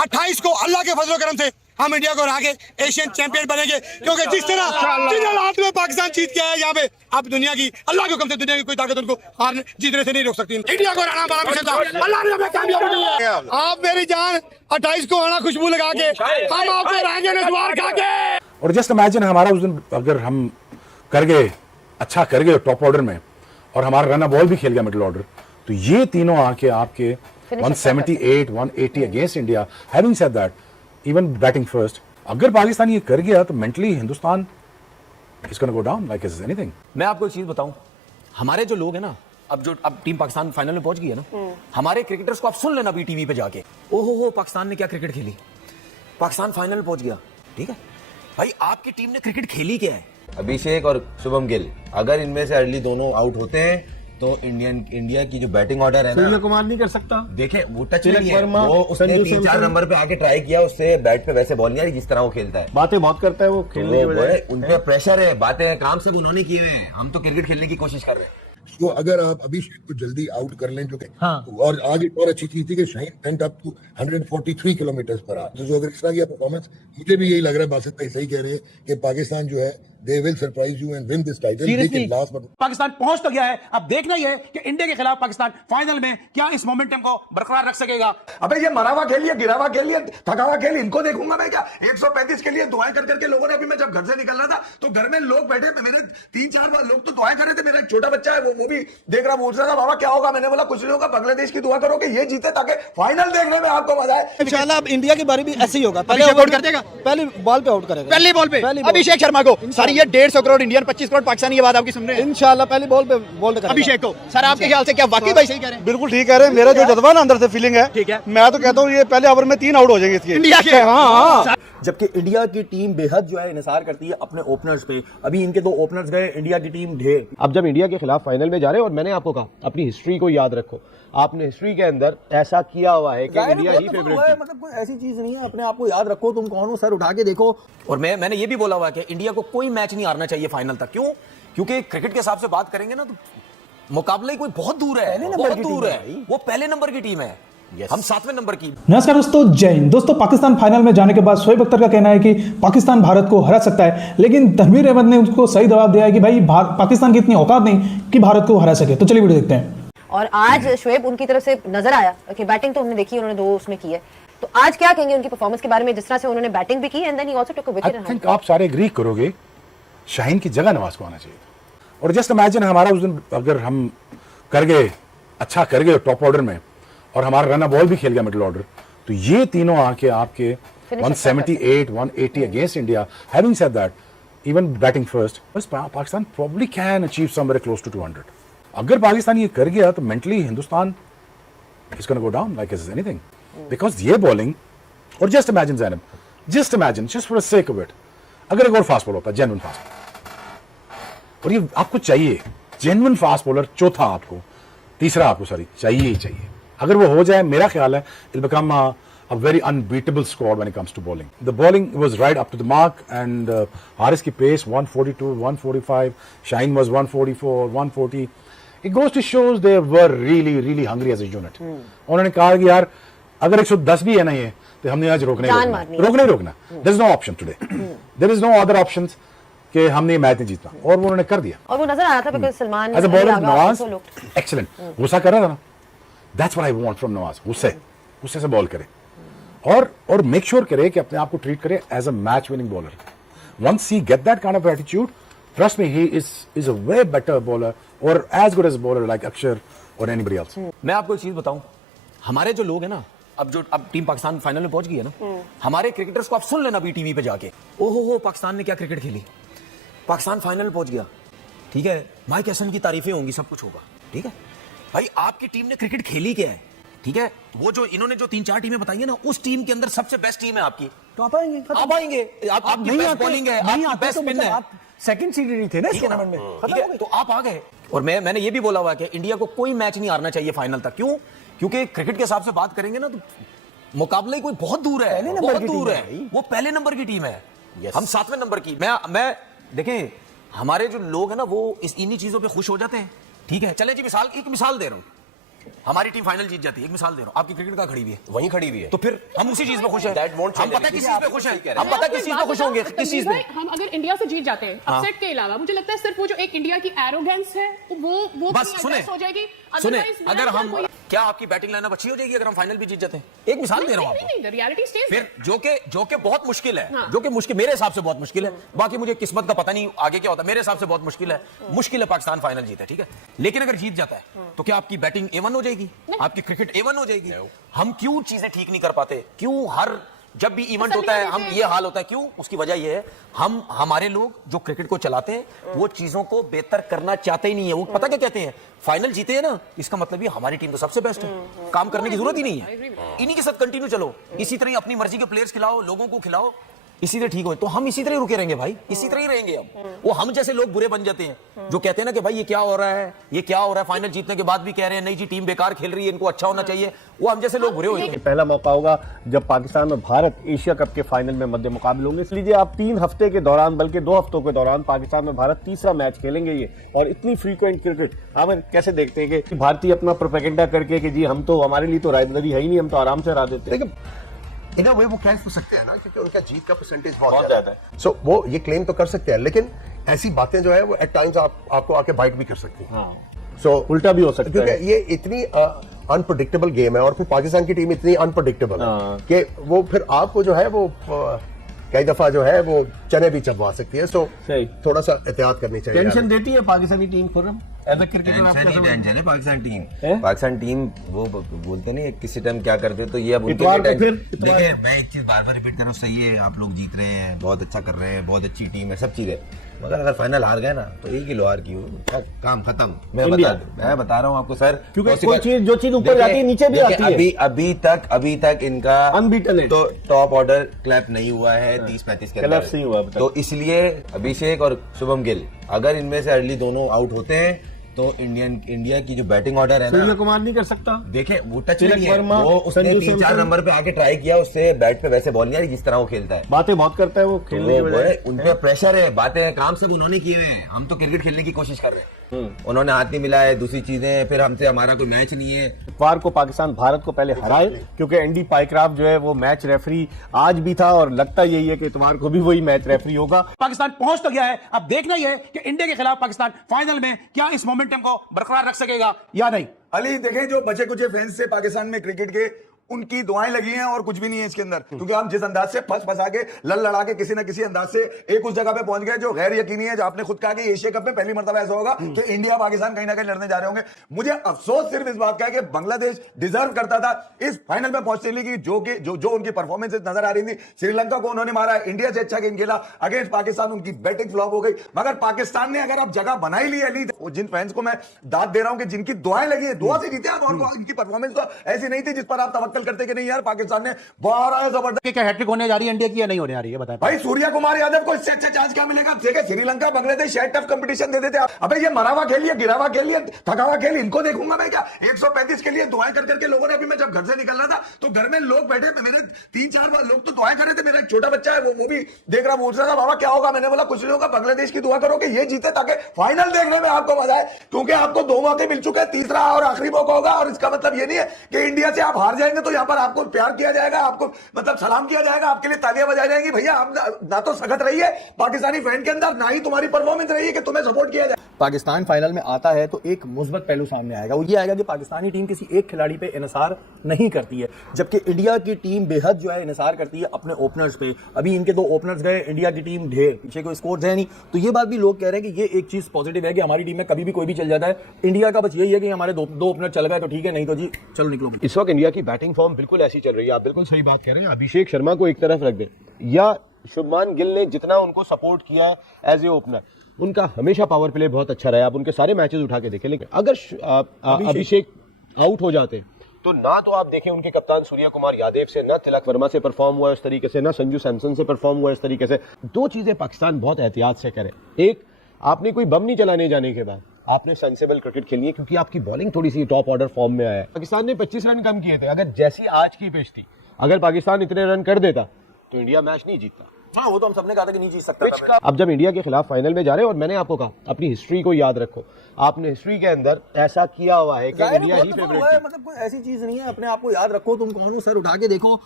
28 को अल्लाह के फजल करम से हम इंडिया को हरा के एशियन चैंपियन बनेंगे, क्योंकि जिस हालात में पाकिस्तान जीत के आया यहाँ पे, अब दुनिया की अल्लाह के हुक्म से दुनिया की कोई ताकत उनको हारने जीतने से नहीं रोक सकती। इंडिया को हराना हमारा मिशन था, अल्लाह ने हमें कामयाबी दी है। आप मेरी जान 28 को आना खुशबू लगा के हम आपको हराएंगे नस्वार खा के। और जस्ट इमेजिन हमारा उस दिन अगर हम कर गए, अच्छा कर गए टॉप ऑर्डर में, और हमारा रन बॉल भी खेल गया मिडिल ऑर्डर, तो ये तीनों आके आपके 178 180 against India. Having said that, even batting first, अगर पाकिस्तान ये कर गया तो mentally Hindustan is gonna go down like is anything. मैं आपको एक चीज बताऊं, हमारे जो लोग हैं ना, अब टीम पाकिस्तान फाइनल में पहुंच गई है ना, हमारे क्रिकेटर्स को आप सुन लेना भी टीवी पे जाके, ओहो हो पाकिस्तान ने क्या क्रिकेट खेली, पाकिस्तान फाइनल में पहुंच गया। ठीक है भाई, आपकी टीम ने क्रिकेट खेली क्या है? अभिषेक और शुभम गिल, अगर इनमें से अर्ली दोनों आउट होते हैं तो इंडिया की जो बैटिंग ऑर्डर है ना, सूर्य कुमार नहीं कर सकता। देखे वो टच नहीं है, वो उसने 3-4 नंबर पे आके ट्राई किया, उससे बैट पे वैसे बॉल नहीं आ रही जिस तरह वो खेलता है। बातें बहुत करता है वो खेलने की बजाय। उन पे प्रेशर है, बातें काम सब उन्होंने किए हुए हैं, हम तो क्रिकेट खेलने की कोशिश कर रहे हैं। तो अगर आप अभिषेक को जल्दी आउट कर लें, जो कि और आगे और अच्छी चीज थी कि Shaheen went up to 143 kilometre per hour, तो जो अगर इस तरह की परफॉर्मेंस, मुझे भी यही लग रहा है, बासित भाई सही कह रहे हैं कि पाकिस्तान जो है they will surprise you and win this title. लेकिन लास्ट बट पाकिस्तान पहुंच तो गया है, अब देखना ही है कि इंडिया के खिलाफ पाकिस्तान फाइनल में क्या इस मोमेंटम को बरकरार रख सकेगा। अबे ये मरा हुआ खेल, ये गिरा हुआ खेल, ये थका हुआ खेल, इनको देखूंगा मैं क्या? 135 के लिए दुआएं कर करके लोगों ने, अभी मैं जब घर से निकल रहा था तो घर में लोग बैठे, मेरे 3-4 लोग तो दुआएं कर रहे थे। मेरा एक छोटा बच्चा है, वो भी देख रहा, पूछ रहा था बाबा क्या होगा, मैंने बोला कुछ नहीं होगा, बांग्लादेश की दुआ करो कि ये जीते ताकि फाइनल देखने में आपको मजा आए। इंशाल्लाह अब इंडिया के बारे भी ऐसे ही होगा, पहले आउट कर देगा, पहली बॉल पे आउट करेगा, पहली बॉल पे अभिषेक शर्मा को। सर ये 150 करोड़ इंडियन, 25 करोड़ पाकिस्तानी, ये बात आपकी सुन रहे हैं? इंशाल्लाह पहली बॉल पे बॉल करेगा अभिषेक को। सर आपके ख्याल से क्या वाकई भाई सही कह रहे हैं? बिल्कुल ठीक कह रहे हैं, मेरा जो जज्बा ना अंदर से फीलिंग है, ठीक है, मैं तो कहता हूँ ये पहले ओवर में 3 आउट हो जाएंगे इसके इंडिया के। हाँ। जबकि इंडिया की टीम बेहद जो है इन्हिसार करती है अपने ओपनर्स पे। अभी इनके 2 ओपनर्स गए, इंडिया की टीम ढेर। अब जब इंडिया के खिलाफ फाइनल में जा रहे हैं, और मैंने आपको कहा अपनी हिस्ट्री को याद रखो, आपने हिस्ट्री के अंदर ऐसा किया हुआ है कि इंडिया ही फेवरेट है, मतलब कोई ऐसी चीज नहीं है, अपने आप को याद रखो, तुम कौन हो, सर उठा के देखो। और मैंने ये भी बोला हुआ है कि इंडिया को कोई मैच नहीं हारना चाहिए फाइनल तक। क्यों? क्योंकि क्रिकेट के हिसाब से बात करेंगे ना तो मुकाबला ही कोई बहुत दूर है, बहुत दूर है, वो पहले नंबर की टीम है, हम 7वें नंबर की। नमस्कार दोस्तों, जय हिंद। दोस्तों पाकिस्तान फाइनल में जाने के बाद शोएब अख्तर का कहना है कि पाकिस्तान भारत को हरा सकता है, लेकिन तनवीर अहमद ने उसको सही जवाब दिया है कि भाई पाकिस्तान की इतनी औकात नहीं कि भारत को हरा सके। तो चलिए वीडियो देखते हैं। और आज शोएब उनकी तरफ से नजर आया कि बैटिंग तो हमने देखी, उन्होंने 2 उसमें की है, तो आज क्या कहेंगे उनकी परफॉर्मेंस के बारे में, जिस तरह से उन्होंने बैटिंग भी की and then he also took a wicket. I think आप सारे एग्री करोगे शाहीन की जगह नवाज को आना चाहिए। और जस्ट इमेजिन हमारा उस दिन अगर हम कर गए, अच्छा कर गए टॉप ऑर्डर में, और हमारा रन बॉल भी खेल गया मिडिल ऑर्डर, तो ये तीनों आके आपके 178 180 against India. Having said that, even batting first, Pakistan probably can achieve somewhere close to 200। अगर पाकिस्तान ये कर गया तो mentally Hindustan is gonna go down like is anything, because ये बॉलिंग। और just imagine Zainab, just imagine, just for the sake of it, अगर एक और फास्ट बॉलर होता, जेन्युइन फास्ट, और ये आपको चाहिए जेन्युइन फास्ट बॉलर, चौथा आपको, तीसरा आपको सॉरी चाहिए ही चाहिए। अगर वो हो जाए, मेरा ख्याल है it become a very unbeatable squad when it comes to bowling. The bowling was right up to the mark, and Haris ki pace 142, 145, Shaheen was 144, 140. It goes to shows they were really hungry as a unit. उन्होंने कहा कि यार अगर 110 भी है ना ये, तो हमने आज रोकना ही रोकना। There is no option today. There is no other options कि हमने मैच नहीं जीतना, और वो उन्होंने कर दिया। और वो नजर आ रहा था because Salman as a bowler Nawaz excellent, गुस्सा कर रहा था ना, that's what I want from Nawaz. गुस्से से बॉल करे, और मेक श्योर करे कि अपने आप को ट्रीट करे as a match winning bowler. Once he get that kind of attitude, trust me, he is a way better bowler और as good as bowler like Axar और एनीबॉडी एल्स। मैं आपको एक चीज बताऊं, हमारे जो लोग हैं ना, अब टीम पाकिस्तान फाइनल में पहुंच गई है ना, हमारे क्रिकेटर्स को आप सुन लेना भी टीवी पे जाके, ओहो हो पाकिस्तान ने क्या क्रिकेट खेली, पाकिस्तान फाइनल में पहुंच गया। ठीक है, माइक हसन की तारीफें होंगी, सब कुछ होगा। ठीक है भाई, आपकी टीम ने क्रिकेट खेली क्या है? ठीक है, वो जो इन्होंने जो 3-4 टीमें बताई है ना, उस टीम के अंदर सबसे बेस्ट टीम है आपकी, तो आप आएंगे, आपकी बेस्ट बॉलिंग है, आपकी बेस्ट स्पिन है, सेकंड सीड नहीं थे ना इस टूर्नामेंट में, ठीक है, तो आप आ गए। और मैंने ये भी बोला हुआ है कि इंडिया को कोई मैच नहीं हारना चाहिए फाइनल तक। क्यों? क्योंकि क्रिकेट के हिसाब से बात करेंगे ना तो मुकाबला ही कोई बहुत दूर है, बहुत दूर है, वो पहले नंबर की टीम है, हम 7वें नंबर की। मैं देखें, हमारे जो लोग हैं ना वो इन्हीं चीजों पे खुश हो जाते हैं। ठीक है, चले जी, एक मिसाल दे रहा हूं, हमारी टीम फाइनल जीत जाती है, एक मिसाल दे रहा हूँ, आपकी क्रिकेट कहाँ खड़ी हुई है? वहीं खड़ी हुई है। तो फिर हम उसी चीज में खुश हैं। That won't हम change पता है किस चीज में खुश हैं, हम मैं पता है आपको किस एक चीज में बात खुश होंगे, बताऊं, किस चीज तनवीर में? भाई, हम अगर इंडिया से जीत जाते हैं अपसेट के अलावा, मुझे लगता है सिर्फ वो जो एक इंडिया की एरोगेंस है वो बस पूरी सुने adjust हो जाएगी। सुने, Otherwise, अगर मेरा हम कोई- क्या आपकी बैटिंग लाइनअप अच्छी हो जाएगी अगर हम फाइनल भी जीत जाते हैं? एक मिसाल दे रहा हूँ आपको। नहीं, the reality stays फिर there। जो के बहुत मुश्किल है, हाँ। जो कि मुश्किल मेरे हिसाब से बहुत मुश्किल है, बाकी मुझे किस्मत का पता नहीं आगे क्या होता है, मेरे हिसाब से बहुत मुश्किल है। मुश्किल है पाकिस्तान फाइनल जीते, ठीक है, लेकिन अगर जीत जाता है तो क्या आपकी बैटिंग A1 हो जाएगी, आपकी क्रिकेट A1 हो जाएगी? हम क्यों चीजें ठीक नहीं कर पाते? क्यों हर जब भी इवेंट होता है हम ये हाल होता है? क्यों? उसकी वजह ये है हम हमारे लोग जो क्रिकेट को चलाते हैं वो चीजों को बेहतर करना चाहते ही नहीं है। वो पता क्या कहते हैं, फाइनल जीते हैं ना, इसका मतलब ये हमारी टीम तो सबसे बेस्ट है, काम करने की जरूरत ही नहीं है, इन्हीं के साथ कंटिन्यू चलो, इसी तरह अपनी मर्जी के प्लेयर्स खिलाओ, लोगों को खिलाओ, इसी तरह ठीक हो। तो हम इसी तरह रुके रहेंगे भाई, इसी तरह ही रहेंगे हम। वो हम जैसे लोग बुरे बन जाते हैं जो कहते हैं ना कि भाई ये क्या हो रहा है, ये क्या हो रहा है, फाइनल जीतने के बाद भी कह रहे हैं नहीं जी टीम बेकार खेल रही है, इनको अच्छा होना चाहिए, वो हम जैसे लोग बुरे हो जाते हैं। पहला मौका होगा जब पाकिस्तान और भारत एशिया कप के फाइनल में मध्य मुकाबले होंगे, इसलिए आप 3 हफ्ते के दौरान, बल्कि 2 हफ्तों के दौरान पाकिस्तान और भारत तीसरा मैच खेलेंगे ये। और इतनी फ्रीक्वेंट क्रिकेट हम कैसे देखते हैं कि भारतीय अपना प्रोपेगेंडा करके कि जी हम तो, हमारे लिए तो राजनीति है ही नहीं, हम तो आराम से हरा देते हैं। इन अ वे वो क्लेम कर सकते हैं ना, क्योंकि उनका जीत का परसेंटेज बहुत ज्यादा है। सो वो ये क्लेम तो कर सकते हैं, लेकिन ऐसी बातें जो है वो एट टाइम्स आपको आके बाइट भी कर सकती हैं। सो उल्टा भी हो सकता है, क्योंकि ये इतनी अनप्रेडिक्टेबल गेम है और फिर पाकिस्तान की टीम इतनी अनप्रेडिक्टेबल है कि वो फिर आपको जो है वो कई दफा जो है वो चने भी चबवा सकती है। सो थोड़ा सा एहतियात करनी चाहिए। टेंशन देती है Pakistani team Khurram as a cricketer? Tension है पाकिस्तान टीम वो बोलते नहीं किसी टाइम क्या करते तो ये अब इतवार को फिर देखिए, मैं एक चीज बार बार रिपीट कर रहा हूँ, सही है आप लोग जीत रहे हैं, बहुत अच्छा कर रहे हैं, बहुत अच्छी टीम है, सब चीजें, मगर अगर फाइनल हार गए ना तो एक ही लोहार की हो, काम खत्म। मैं बता रहा हूँ आपको सर, क्योंकि कोई चीज जो चीज ऊपर जाती है नीचे भी आती है। अभी तक इनका अनबीटन है, तो टॉप ऑर्डर क्लैप नहीं हुआ है 30-35 के क्लैप नहीं हुआ, तो इसलिए अभिषेक और शुभम गिल अगर इनमें से अर्ली दोनों आउट होते हैं तो इंडिया की जो बैटिंग ऑर्डर है ना, सूर्य कुमार नहीं कर सकता। देखे वो टच नहीं है, वो उसने 3-4 नंबर पे आके ट्राई किया, उससे बैट पे वैसे बॉल नहीं आ रही जिस तरह वो खेलता है, बातें बहुत करता है वो खेलने के बजाय। उन पे प्रेशर है, बातें काम सब उन्होंने किए हुए हैं, हम तो क्रिकेट खेलने की कोशिश कर रहे हैं, उन्होंने हाथ नहीं मिलाया, दूसरी चीजें, फिर हमसे हमारा कोई मैच नहीं है। इतवार को पाकिस्तान भारत को पहले हराए, क्योंकि एंडी पाइक्राफ्ट जो है वो मैच रेफरी आज भी था और लगता यही है कि इतवार को भी वही मैच रेफरी होगा। पाकिस्तान पहुंच तो गया है, अब देखना ही है कि इंडिया के खिलाफ पाकिस्तान फाइनल में क्या इस मोमेंटम को बरकरार रख सकेगा या नहीं। अली देखें, जो बचे कुछ फैंस से पाकिस्तान में क्रिकेट के, उनकी दुआएं लगी हैं और कुछ भी नहीं है इसके अंदर, क्योंकि हम जिस अंदाज से फंसा के लड़ा के किसी ना किसी अंदाज से एक उस जगह पे पहुंच गए जो गैर यकीनी है, जो आपने खुद कहा कि एशिया कप में पहली मर्तबा ऐसा होगा कि इंडिया पाकिस्तान कहीं ना कहीं लड़ने जा रहे होंगे। मुझे अफसोस सिर्फ इस बात का है कि बांग्लादेश डिजर्व करता था इस फाइनल में पहुंचने के लिए, जो उनकी परफॉर्मेंसेज नजर आ रही थी। श्रीलंका को उन्होंने मारा, इंडिया से अच्छा गेम खेला, अगेंस्ट पाकिस्तान उनकी बैटिंग फ्लॉप हो गई, मगर पाकिस्तान ने अगर अब जगह बनाई ली अली, जिन फैंस को मैं दाद दे रहा हूं कि जिनकी दुआएं लगी है, दुआ से जीते आप, और इनकी परफॉर्मेंस तो ऐसी नहीं थी जिस पर आप तवक्कल करते कि नहीं यार पाकिस्तान ने बाहर जबरदस्त। क्या हैट्रिक होने जा रही है इंडिया की या नहीं होने आ रही है, बताएं भाई। सूर्य कुमार यादव को इससे अच्छा चांस क्या मिलेगा? देखिए, श्रीलंका बांग्लादेश शायद टफ कंपटीशन दे देते। अबे ये मरावा खेल लिया, गिरावा खेल लिया, थकावा खेल, इनको देखूंगा मैं क्या? 135 के लिए दुआएं कर करके लोगों ने, अभी मैं जब घर से निकल रहा था तो घर में लोग बैठे, मेरे 3-4 लोग तो दुआएं कर रहे थे, मेरा एक छोटा बच्चा है वो भी देख रहा, पूछ रहा था बाबा क्या होगा? मैंने बोला कुछ नहीं होगा, बांग्लादेश की दुआ करो कि ये जीते ताकि फाइनल देखने में आपको मजा आए, क्योंकि आपको 2 मौके मिल चुके हैं, तीसरा और आखिरी मौका होगा। और इसका मतलब ये नहीं है कि इंडिया से आप हार जाएंगे तो यहाँ पर आपको प्यार किया जाएगा, आपको मतलब सलाम किया जाएगा, आपके लिए तालियां बजाई जाएंगी। भैया आप ना तो सख्त रही है पाकिस्तानी फैन के अंदर, ना ही तुम्हारी परफॉर्मेंस रही है कि तुम्हें सपोर्ट किया जाए। पाकिस्तान फाइनल में आता है तो एक मुस्बत पहलू सामने आएगा, वो ये आएगा कि पाकिस्तानी टीम किसी एक खिलाड़ी पे इन्हिसार नहीं करती है, जबकि इंडिया की टीम बेहद जो है इन्हिसार करती है अपने ओपनर्स पे। अभी इनके 2 ओपनर्स गए, इंडिया की टीम ढेर, पीछे कोई स्कोर है नहीं, तो ये बात भी लोग कह रहे हैं कि ये एक चीज पॉजिटिव है कि हमारी टीम में कभी भी कोई भी चल जाता है। इंडिया का बस यही है कि हमारे 2 ओपनर चल गए तो ठीक है, नहीं तो जी चलो निकलो। इस वक्त इंडिया की बैटिंग फॉर्म बिल्कुल ऐसी चल रही है, आप बिल्कुल सही बात कह रहे हैं। अभिषेक शर्मा को एक तरफ रख दे या शुभमान गिल ने जितना उनको सपोर्ट किया है एज ए ओपनर, उनका हमेशा पावर प्ले बहुत अच्छा रहा है, आप उनके सारे मैचेस उठा के देखें। लेकिन अगर अभिषेक आउट हो जाते तो ना तो आप देखें उनके कप्तान सूर्य कुमार यादव से, ना तिलक वर्मा से परफॉर्म हुआ इस तरीके से, ना संजू सैमसन से परफॉर्म हुआ इस तरीके से। 2 चीजें पाकिस्तान बहुत एहतियात से करे, एक आपने कोई बम नहीं चलाने जाने के बाद आपने सेंसेबल क्रिकेट खेलनी है, क्योंकि आपकी बॉलिंग थोड़ी सी टॉप ऑर्डर फॉर्म में आया है। पाकिस्तान ने 25 रन कम किए थे, अगर जैसी आज की पिच थी, अगर पाकिस्तान इतने रन कर देता तो इंडिया मैच नहीं जीतता। हाँ वो तो हम सबने कहा था कि नहीं जीत सकता। अब जब इंडिया के खिलाफ फाइनल में जा रहे हैं, और मैंने आपको कहा अपनी हिस्ट्री को याद रखो, आपने हिस्ट्री के अंदर ऐसा किया हुआ है कि इंडिया ही फेवरेट। मतलब कोई ऐसी चीज नहीं है, अपने आप को याद रखो, तुम कौन हो सर उठा के देखो।